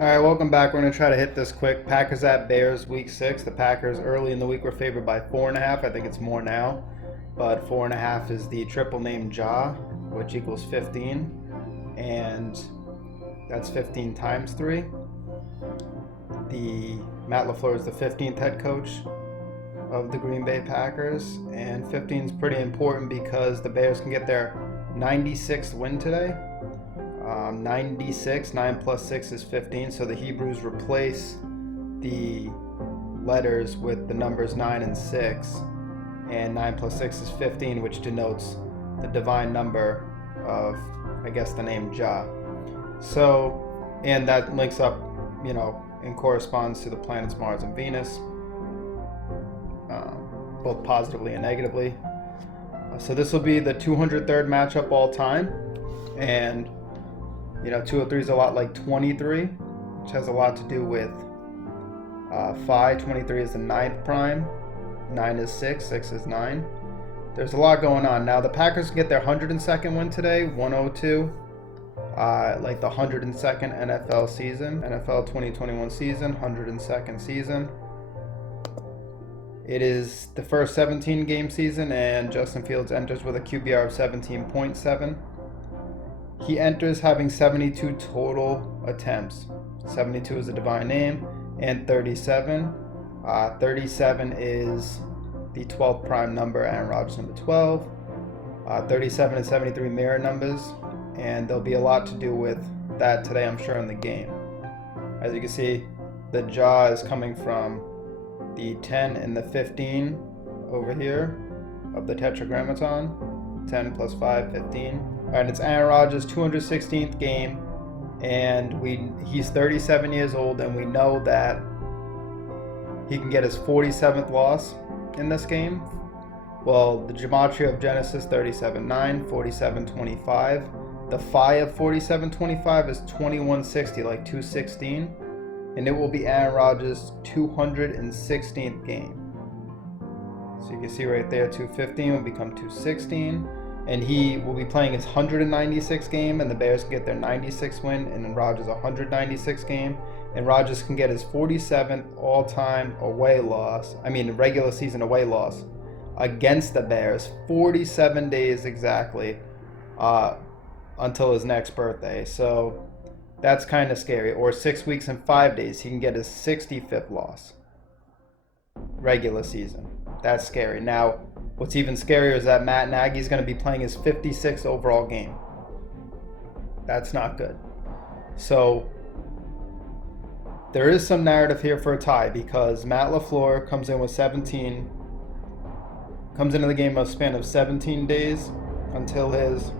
All right, welcome back. We're going to try to hit this quick. Packers at Bears, week 6. The Packers early in the week were favored by 4.5. I think it's more now. But 4.5 is the triple name Ja, which equals 15. And that's 15 times 3. The Matt LaFleur is the 15th head coach of the Green Bay Packers. And 15 is pretty important because the Bears can get their 96th win today. 96, 9 plus 6 is 15, so the Hebrews replace the letters with the numbers 9 and 6, and 9 plus 6 is 15, which denotes the divine number of, I guess, the name Jah. So, and that links up, and corresponds to the planets Mars and Venus, both positively and negatively. So this will be the 203rd matchup all time, and 203 is a lot like 23, which has a lot to do with phi. 23 is the 9th prime, 9 is 6, 6 is 9. There's a lot going on. Now, the Packers can get their 102nd win today, 102, like the 102nd NFL season, NFL 2021 season, 102nd season. It is the first 17-game season, and Justin Fields enters with a QBR of 17.7. He enters having 72 total attempts. 72 is a divine name, and 37. 37 is the 12th prime number, Aaron Rodgers number 12. 37 and 73 mirror numbers, and there'll be a lot to do with that today, I'm sure, in the game. As you can see, the jaw is coming from the 10 and the 15 over here of the tetragrammaton. 10 plus 5, 15. All right, it's Aaron Rodgers' 216th game, and he's 37 years old, and we know that he can get his 47th loss in this game. Well, the Gematria of Genesis, 37:9, 47:25. The phi of 47:25 is 2160, like 216, and it will be Aaron Rodgers' 216th game. So you can see right there, 215 will become 216. And he will be playing his 196th game, and the Bears can get their 96th win, and then Rodgers' 196th game, and Rodgers can get his 47th all-time regular season away loss against the Bears, 47 days exactly until his next birthday. So that's kind of scary. Or 6 weeks and 5 days, he can get his 65th loss regular season. That's scary. Now, what's even scarier is that Matt Nagy's going to be playing his 56th overall game. That's not good. So there is some narrative here for a tie because Matt LaFleur comes into the game a span of 17 days until his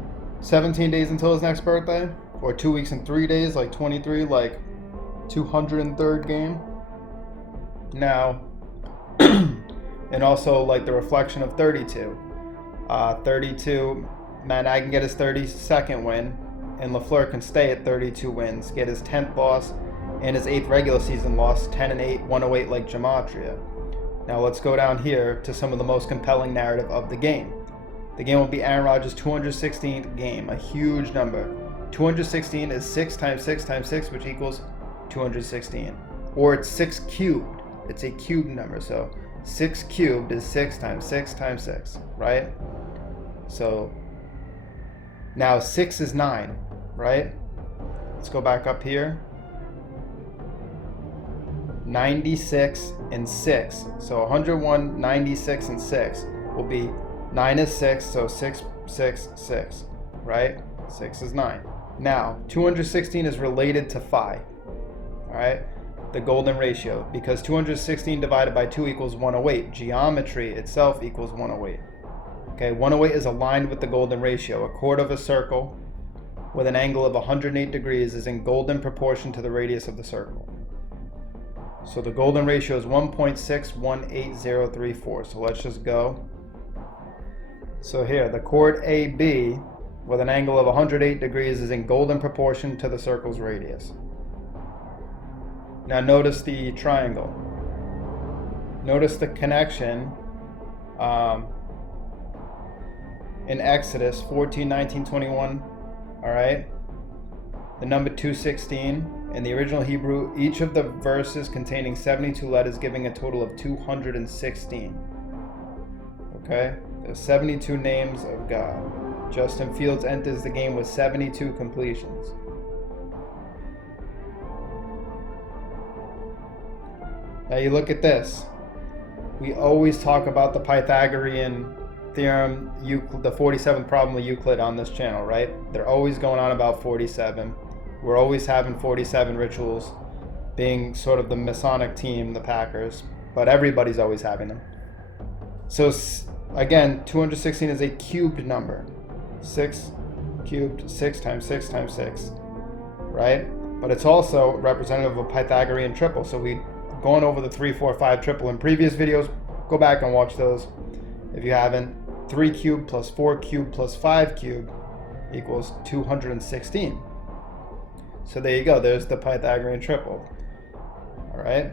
next birthday, or 2 weeks and 3 days, like 23, like 203rd game. Now, and also like the reflection of 32. 32, Matt Nagy can get his 32nd win, and LaFleur can stay at 32 wins, get his 10th loss, and his 8th regular season loss, 10-8, 108 like Gematria. Now let's go down here to some of the most compelling narrative of the game. The game will be Aaron Rodgers' 216th game, a huge number. 216 is 6 times 6 times 6, which equals 216. Or it's 6 cubed. It's a cubed number, so 6 cubed is 6 times 6 times 6, right? So now 6 is 9, right? Let's go back up here. 96 and 6. So 101, 96, and 6 will be 9 is 6, so 6, 6, 6, right? 6 is 9. Now, 216 is related to phi, all right? The golden ratio, because 216 divided by 2 equals 108. Geometry itself equals 108. Okay, 108 is aligned with the golden ratio. A chord of a circle with an angle of 108 degrees is in golden proportion to the radius of the circle. So the golden ratio is 1.618034. So let's just go. So here, the chord AB with an angle of 108 degrees is in golden proportion to the circle's radius. Now notice the triangle. Notice the connection in Exodus 14, 19, 21. All right. The number 216 In the original Hebrew, each of the verses containing 72 letters, giving a total of 216. Okay? There's 72 names of God. Justin Fields enters the game with 72 completions. Now you look at this. We always talk about the Pythagorean theorem, the 47th problem of Euclid on this channel, right? They're always going on about 47. We're always having 47 rituals, being sort of the Masonic team, the Packers, but everybody's always having them. So again, 216 is a cubed number. 6 cubed, 6 times 6 times 6, right? But it's also representative of a Pythagorean triple. So we going over the 3, 4, 5 triple in previous videos. Go back and watch those if you haven't. 3 cubed plus 4 cubed plus 5 cubed equals 216. So there you go. There's the Pythagorean triple. All right.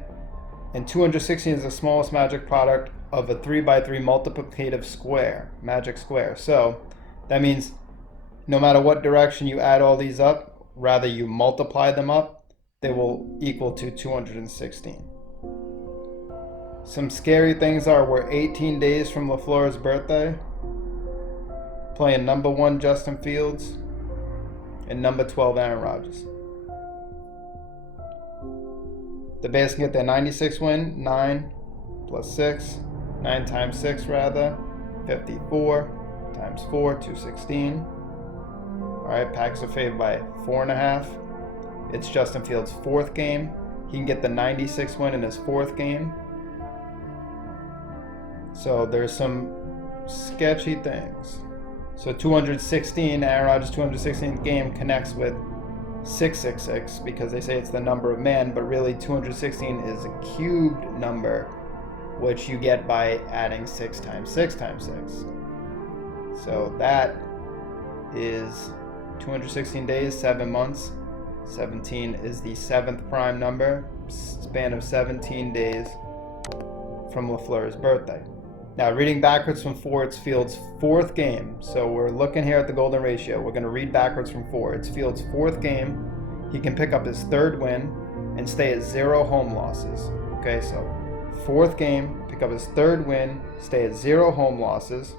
And 216 is the smallest magic product of a 3 by 3 multiplicative square, magic square. So that means no matter what direction you add all these up, rather you multiply them up, they will equal to 216. Some scary things are we're 18 days from LaFleur's birthday, playing number 1 Justin Fields and number 12 Aaron Rodgers. The Bears can get their 96 win, 9 plus 6, 9 times 6 rather, 54 times 4, 216. All right, Packers are favored by 4.5. It's Justin Fields' 4th game. He can get the 96 win in his 4th game. So there's some sketchy things. So 216, Aaron Rodgers' 216th game connects with 666 because they say it's the number of man, but really 216 is a cubed number, which you get by adding 6 times 6 times 6. So that is 216 days, 7 months. 17 is the 7th prime number, span of 17 days from LaFleur's birthday. Now, reading backwards from 4, it's Fields' 4th game. So we're looking here at the golden ratio. We're going to read backwards from 4. It's Fields' 4th game. He can pick up his 3rd win and stay at 0 home losses. Okay, so 4th game, pick up his 3rd win, stay at 0 home losses,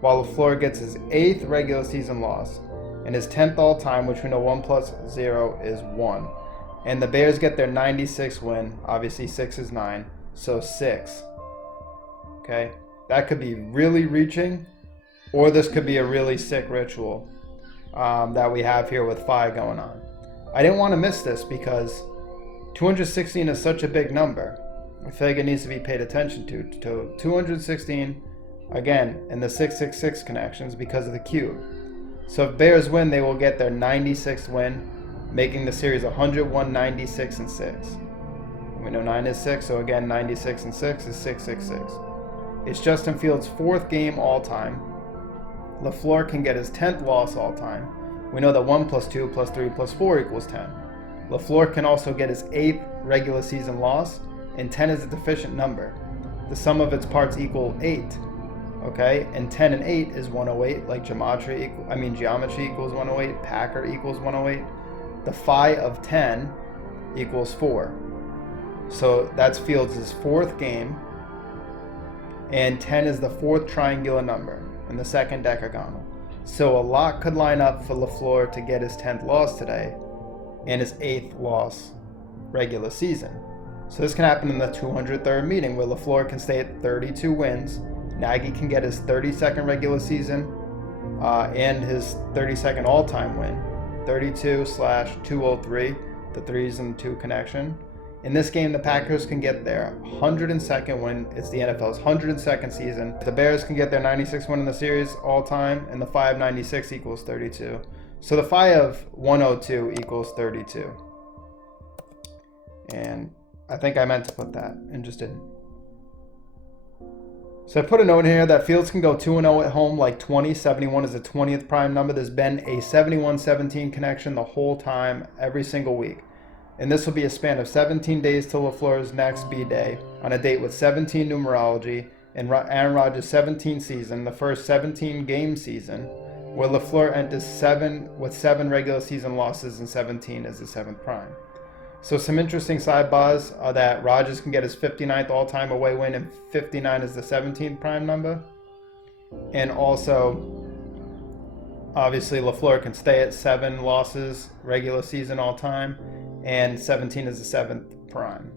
while LaFleur gets his 8th regular season loss and his 10th all-time, which we know 1 plus 0 is 1. And the Bears get their 96 win. Obviously, 6 is 9, so 6. Okay, that could be really reaching, or this could be a really sick ritual that we have here with 5 going on. I didn't want to miss this because 216 is such a big number. I feel like it needs to be paid attention to 216, again, in the 666 connections because of the cube. So if Bears win, they will get their 96th win, making the series 101, 96, and 6. We know 9 is 6, so again, 96 and 6 is 666. It's Justin Fields' 4th game all-time. LaFleur can get his 10th loss all-time. We know that 1 plus 2 plus 3 plus 4 equals 10. LaFleur can also get his 8th regular season loss, and 10 is a deficient number. The sum of its parts equal 8. Okay, and 10 and 8 is 108, like geometry equals 108, Packer equals 108. The phi of 10 equals 4. So that's Fields' 4th game. And 10 is the 4th triangular number in the 2nd decagonal. So a lot could line up for LaFleur to get his 10th loss today and his 8th loss regular season. So this can happen in the 203rd meeting where LaFleur can stay at 32 wins. Nagy can get his 32nd regular season and his 32nd all-time win. 32/203, the 3's and 2 connection. In this game, the Packers can get their 102nd win. It's the NFL's 102nd season. The Bears can get their 96th win in the series all time, and the phi of 96 equals 32. So the phi of 102 equals 32. And I think I meant to put that and just didn't. So I put a note here that Fields can go 2-0 at home like 20. 71 is the 20th prime number. There's been a 71-17 connection the whole time, every single week. And this will be a span of 17 days till LaFleur's next B-Day, on a date with 17 numerology and Aaron Rodgers' 17th season, the first 17-game season, where LaFleur enters 7 with 7 regular season losses and 17 as the 7th prime. So some interesting sidebars are that Rodgers can get his 59th all-time away win, and 59 is the 17th prime number. And also, obviously, LaFleur can stay at 7 losses regular season all-time, and 17 is the 7th prime.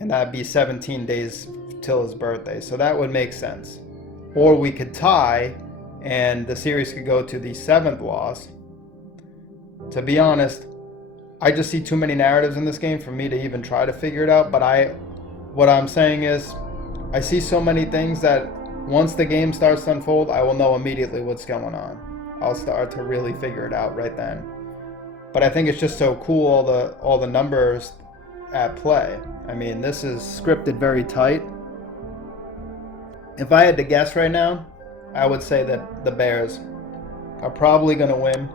And that'd be 17 days till his birthday. So that would make sense. Or we could tie, and the series could go to the 7th loss. To be honest, I just see too many narratives in this game for me to even try to figure it out. But what I'm saying is, I see so many things that once the game starts to unfold, I will know immediately what's going on. I'll start to really figure it out right then. But I think it's just so cool, all the numbers at play. I mean, this is scripted very tight. If I had to guess right now, I would say that the Bears are probably going to win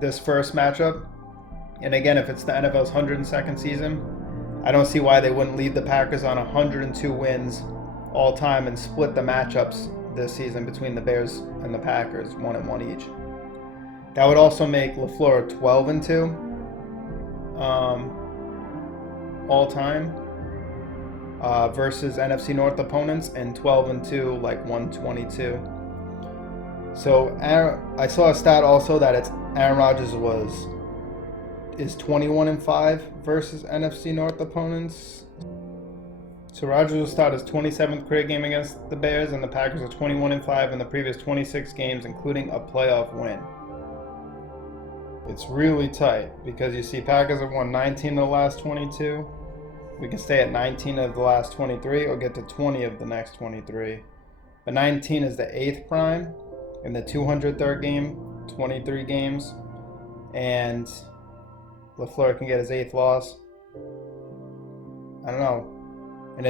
this first matchup. And again, if it's the NFL's 102nd season, I don't see why they wouldn't lead the Packers on 102 wins all time and split the matchups this season between the Bears and the Packers, 1-1 each. That would also make LaFleur 12-2 all time versus NFC North opponents, and 12-2 like 122. So I saw a stat also that Aaron Rodgers is 21-5 versus NFC North opponents. So Rodgers will start his 27th career game against the Bears, and the Packers are 21-5 in the previous 26 games, including a playoff win. It's really tight because you see Packers have won 19 of the last 22. We can stay at 19 of the last 23 or get to 20 of the next 23. But 19 is the 8th prime in the 203rd game, 23 games. And LaFleur can get his 8th loss. I don't know. And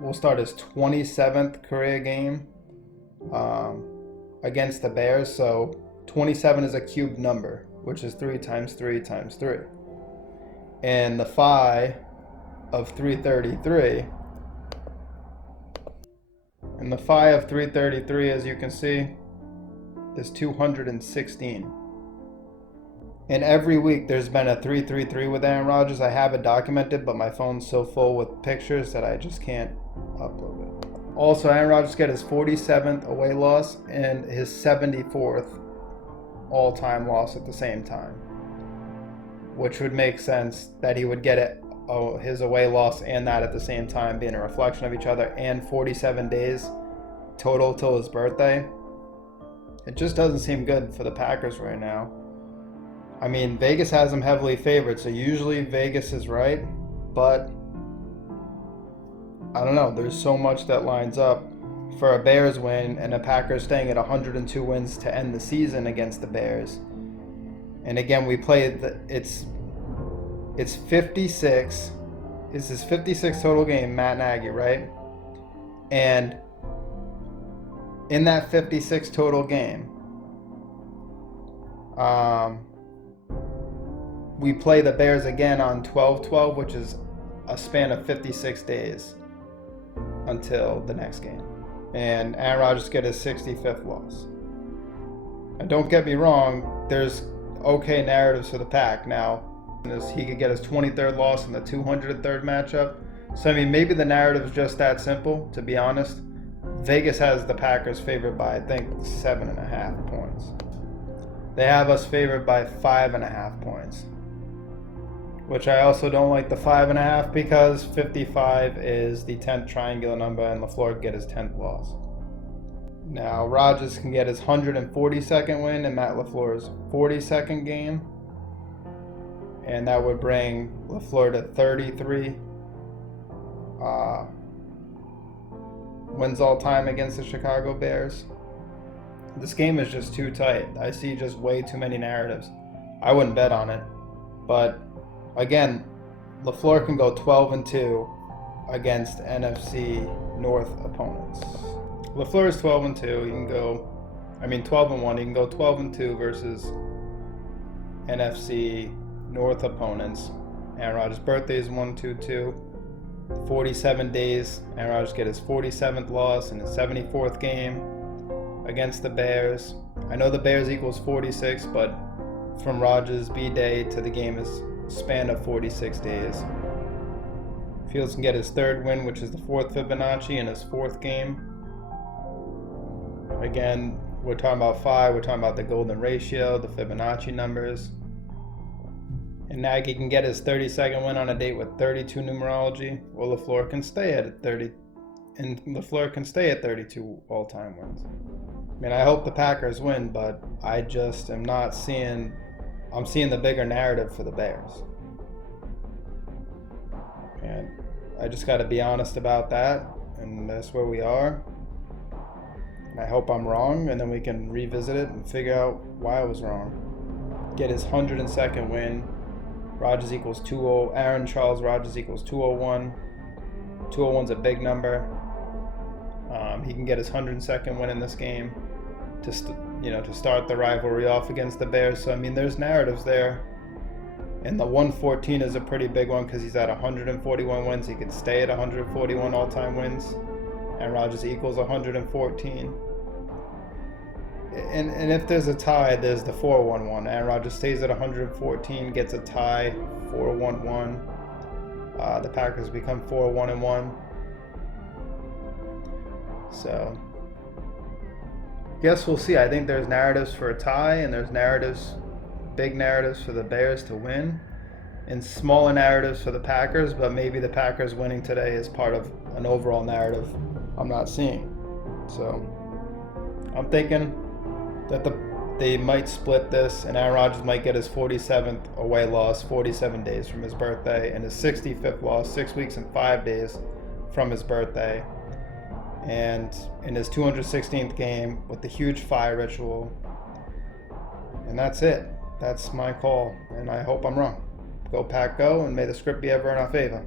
we'll start his 27th career game against the Bears. So 27 is a cubed number, which is 3 times 3 times 3. And the phi of 333. And the phi of 333, as you can see, is 216. And every week there's been a 333 with Aaron Rodgers. I have it documented, but my phone's so full with pictures that I just can't upload it. Also, Aaron Rodgers got his 47th away loss and his 74th all-time loss at the same time, which would make sense that he would get his away loss and that at the same time, being a reflection of each other, and 47 days total till his birthday. It just doesn't seem good for the Packers right now. I mean, Vegas has them heavily favored, so usually Vegas is right, but I don't know. There's so much that lines up for a Bears win and a Packers staying at 102 wins to end the season against the Bears. And again, we played it's 56. This is 56 total game, Matt Nagy, right? And in that 56 total game, we play the Bears again on 12-12, which is a span of 56 days until the next game. And Aaron Rodgers get his 65th loss. And don't get me wrong, there's okay narratives for the Pack. Now, he could get his 23rd loss in the 203rd matchup. So, I mean, maybe the narrative is just that simple, to be honest. Vegas has the Packers favored by, I think, 7.5 points. They have us favored by 5.5 points. Which I also don't like the 5.5 because 55 is the 10th triangular number and LaFleur can get his 10th loss. Now, Rodgers can get his 142nd win in Matt LaFleur's 42nd game. And that would bring LaFleur to 33 wins all time against the Chicago Bears. This game is just too tight. I see just way too many narratives. I wouldn't bet on it. But again, LaFleur can go 12-2 against NFC North opponents. LaFleur is 12-2. He can go, 12-1. He can go 12-2 versus NFC North opponents. Aaron Rodgers' birthday is 1-2-2. 47 days. Aaron Rodgers get his 47th loss in his 74th game against the Bears. I know the Bears equals 46, but from Rodgers' B-Day to the game is span of 46 days. Fields can get his third win, which is the fourth Fibonacci in his fourth game. Again, we're talking about 5, we're talking about the golden ratio, the Fibonacci numbers. And Nagy can get his 32nd win on a date with 32 numerology. Well, LaFleur can stay at 30, and LaFleur can stay at 32 all-time wins. I mean, I hope the Packers win, but I just am not seeing. I'm seeing the bigger narrative for the Bears, and I just got to be honest about that, and that's where we are. And I hope I'm wrong, and then we can revisit it and figure out why I was wrong. Get his 102nd win. Rodgers equals 2-0. Aaron Charles Rodgers equals 201. 201's a big number. He can get his 102nd win in this game to start the rivalry off against the Bears. So I mean, there's narratives there, and the 114 is a pretty big one because he's at 141 wins. He could stay at 141 all-time wins, and Rodgers equals 114. And if there's a tie, there's the 411. Aaron Rodgers stays at 114, gets a tie, 411. The Packers become 4-1-1. So, guess we'll see. I think there's narratives for a tie, and there's big narratives for the Bears to win, and smaller narratives for the Packers, but maybe the Packers winning today is part of an overall narrative I'm not seeing. So, I'm thinking that they might split this, and Aaron Rodgers might get his 47th away loss 47 days from his birthday, and his 65th loss 6 weeks and 5 days from his birthday, and in his 216th game with the huge fire ritual. And that's it. That's my call, and I hope I'm wrong. Go Pack, go, and may the script be ever in our favor.